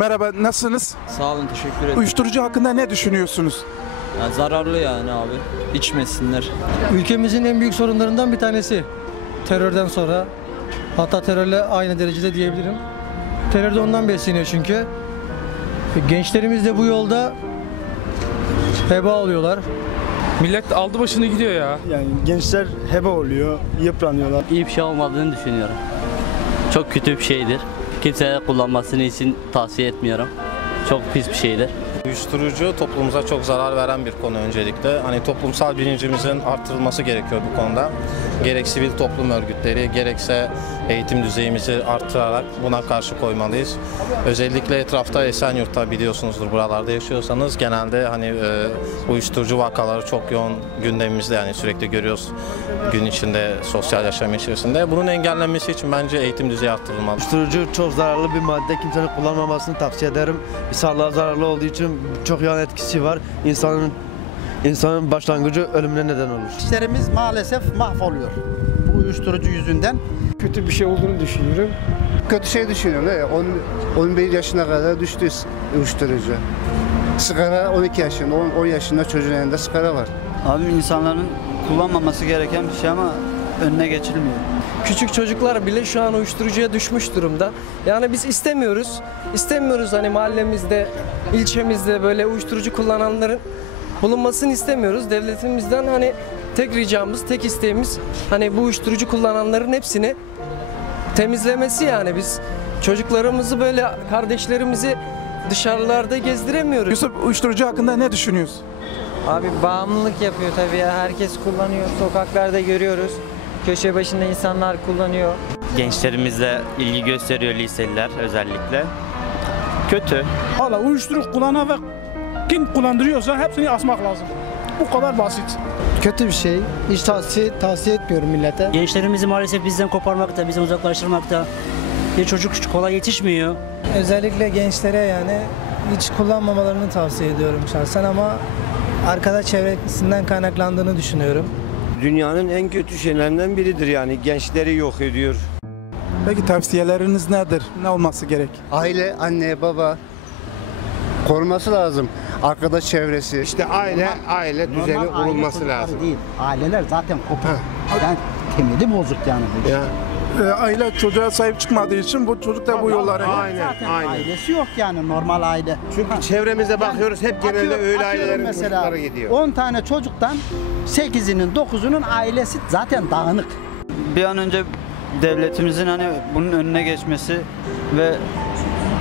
Merhaba, nasılsınız? Sağ olun, teşekkür ederim. Uyuşturucu hakkında ne düşünüyorsunuz? Yani zararlı yani abi. İçmesinler. Ülkemizin en büyük sorunlarından bir tanesi. Terörden sonra, hatta terörle aynı derecede diyebilirim. Terör de ondan besleniyor çünkü. Gençlerimiz de bu yolda heba oluyorlar. Millet aldı başını gidiyor ya. Yani gençler heba oluyor, yıpranıyorlar. İyi bir şey olmadığını düşünüyorum. Çok kötü bir şeydir. Kimseye kullanmasını için tavsiye etmiyorum. Çok pis bir şeydir. Uyuşturucu toplumumuza çok zarar veren bir konu öncelikle. Hani toplumsal bilincimizin artırılması gerekiyor bu konuda. Gerek sivil toplum örgütleri, gerekse eğitim düzeyimizi artırarak buna karşı koymalıyız. Özellikle etrafta Esenyurt'ta biliyorsunuzdur, buralarda yaşıyorsanız genelde hani uyuşturucu vakaları çok yoğun gündemimizde, yani sürekli görüyoruz gün içinde, sosyal yaşam içerisinde. Bunun engellenmesi için bence eğitim düzeyi artırılmalı. Uyuşturucu çok zararlı bir madde, kimsenin kullanmamasını tavsiye ederim. Sağlığa zararlı olduğu için çok yan etkisi var. İnsanın başlangıcı ölümüne neden olur. İşlerimiz maalesef mahvoluyor bu uyuşturucu yüzünden. Kötü bir şey olduğunu düşünüyorum. Kötü şey düşünüyorum. 11 yaşına kadar düştü uyuşturucu. Sigara 12 yaşında, 10 yaşında çocuğun elinde sigara var. Abi insanların kullanmaması gereken bir şey ama önüne geçilmiyor. Küçük çocuklar bile şu an uyuşturucuya düşmüş durumda. Yani biz istemiyoruz hani mahallemizde, ilçemizde böyle uyuşturucu kullananların bulunmasını istemiyoruz. Devletimizden hani tek ricamız, tek isteğimiz hani bu uyuşturucu kullananların hepsini temizlemesi. Yani biz çocuklarımızı böyle, kardeşlerimizi dışarılarda gezdiremiyoruz. Yusuf, uyuşturucu hakkında ne düşünüyorsun? Abi bağımlılık yapıyor tabii ya. Herkes kullanıyor. Sokaklarda görüyoruz. Köşe başında insanlar kullanıyor. Gençlerimizle ilgi gösteriyor liseliler özellikle. Kötü. Hala uyuşturucu kullanan ve kim kullandırıyorsa hepsini asmak lazım. Bu kadar basit. Kötü bir şey. Hiç tavsiye etmiyorum millete. Gençlerimizi maalesef bizden koparmakta, bizden uzaklaştırmakta. Bir çocuk kolay yetişmiyor. Özellikle gençlere yani hiç kullanmamalarını tavsiye ediyorum şahsen ama arkadaş çevresinden kaynaklandığını düşünüyorum. Dünyanın en kötü şeylerinden biridir yani. Gençleri yok ediyor. Peki tavsiyeleriniz nedir? Ne olması gerek? Aile, anne, baba koruması lazım. Arkadaş çevresi. İşte aile düzeni kurulması lazım. Değil. Aileler zaten kopuk. Yani temeli bozuk yani bu. Ya. Aile çocuğa sahip çıkmadığı için bu çocuk da bu yollara gidiyor. Zaten ailesi yok yani, normal aile. Çünkü çevremize bakıyoruz, hep genelde öyle ailelerin mesela, çocukları gidiyor. 10 tane çocuktan 8'inin 9'unun ailesi zaten dağınık. Bir an önce devletimizin hani bunun önüne geçmesi ve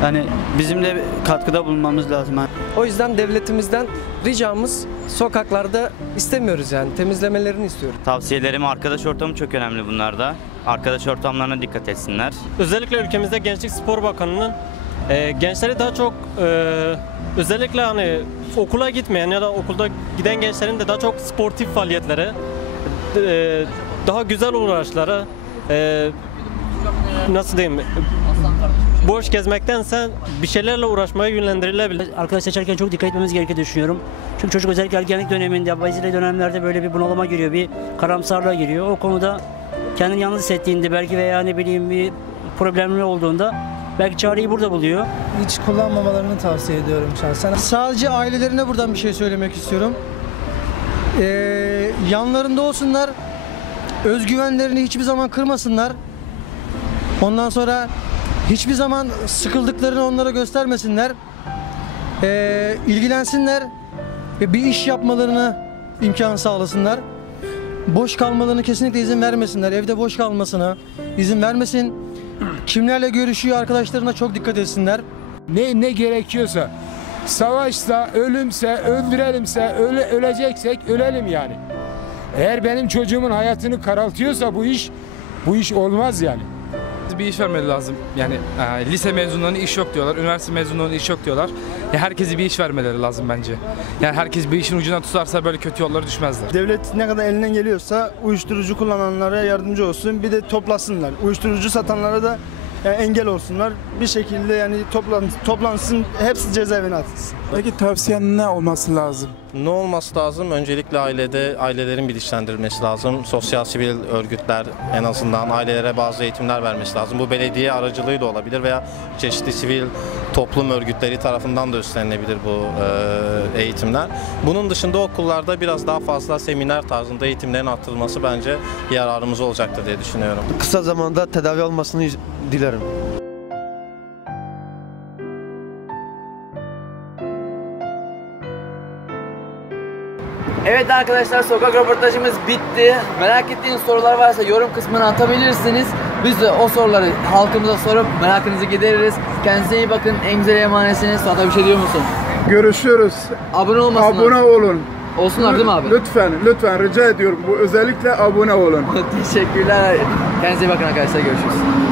hani bizim de katkıda bulunmamız lazım. O yüzden devletimizden ricamız, sokaklarda istemiyoruz yani, temizlemelerini istiyoruz. Tavsiyelerim, arkadaş ortamı çok önemli bunlarda. Arkadaş ortamlarına dikkat etsinler. Özellikle ülkemizde Gençlik Spor Bakanı'nın gençleri daha çok özellikle hani okula gitmeyen ya da okulda giden gençlerin de daha çok sportif faaliyetlere, daha güzel uğraşlara, nasıl diyeyim, boş gezmektense bir şeylerle uğraşmaya yönlendirilebilir. Arkadaş seçerken çok dikkat etmemiz gerektiğini düşünüyorum. Çünkü çocuk özellikle ergenlik döneminde, bazı dönemlerde böyle bir bunalıma giriyor, bir karamsarlığa giriyor. O konuda kendini yalnız hissettiğinde belki veya ne bileyim bir problemli olduğunda belki çareyi burada buluyor. Hiç kullanmamalarını tavsiye ediyorum şahsen. Sadece ailelerine buradan bir şey söylemek istiyorum. Yanlarında olsunlar, özgüvenlerini hiçbir zaman kırmasınlar. Ondan sonra hiçbir zaman sıkıldıklarını onlara göstermesinler. İlgilensinler ve bir iş yapmalarını imkan sağlasınlar. Boş kalmalarını kesinlikle izin vermesinler. Evde boş kalmasına izin vermesin. Kimlerle görüşüyor, arkadaşlarına çok dikkat etsinler. Ne gerekiyorsa, savaşsa, ölümse, öldürelimse, öleceksek ölelim yani. Eğer benim çocuğumun hayatını karartıyorsa bu iş olmaz yani. Bir iş vermeleri lazım. Yani lise mezunlarına iş yok diyorlar, üniversite mezunlarına iş yok diyorlar. Ya herkese bir iş vermeleri lazım bence. Yani herkes bir işin ucundan tutarsa böyle kötü yollara düşmezler. Devlet ne kadar elinden geliyorsa uyuşturucu kullananlara yardımcı olsun, bir de toplasınlar. Uyuşturucu satanlara da engel olsunlar. Bir şekilde yani toplansın, hepsi cezaevine atılsın. Peki tavsiyen ne olması lazım? Ne olması lazım? Öncelikle ailelerin bilinçlendirilmesi lazım. Sosyal sivil örgütler en azından ailelere bazı eğitimler vermesi lazım. Bu belediye aracılığıyla olabilir veya çeşitli sivil toplum örgütleri tarafından da üstlenilebilir bu eğitimler. Bunun dışında okullarda biraz daha fazla seminer tarzında eğitimlerin arttırılması bence yararımız olacaktır diye düşünüyorum. Kısa zamanda tedavi olmasını dilerim. Evet arkadaşlar, sokak röportajımız bitti. Merak ettiğiniz sorular varsa yorum kısmına atabilirsiniz. Biz de o soruları halkımıza sorup merakınızı gideririz. Kendinize iyi bakın. En güzel emanetsiniz. Suat'a bir şey diyor musun? Görüşürüz. Abone olmasınlar. Abone olun. Olsunlar değil mi abi? Lütfen rica ediyorum. Bu özellikle abone olun. Teşekkürler. Kendinize iyi bakın arkadaşlar. Görüşürüz.